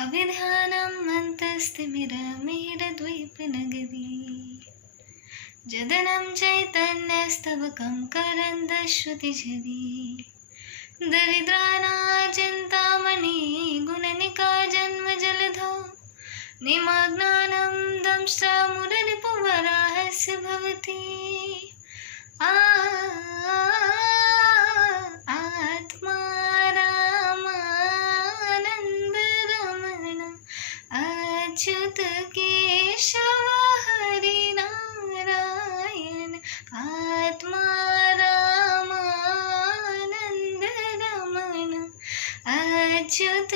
अविध्यानम् अन्तस्तिमिरमिहिरद्वीपनगरी जदनं चैतन्यस्तबकं करन्दश्रुतिझरी दरिद्राणां चिन्तामणि गुणनिका जन्मजलधौ निमग्नानं दंष्ट्रामुररिपुवराहस्य भवति आत्मा रामानन्दरमण अच्युत केशव हरिनारायण आत्मा रामानन्दरमण अच्युत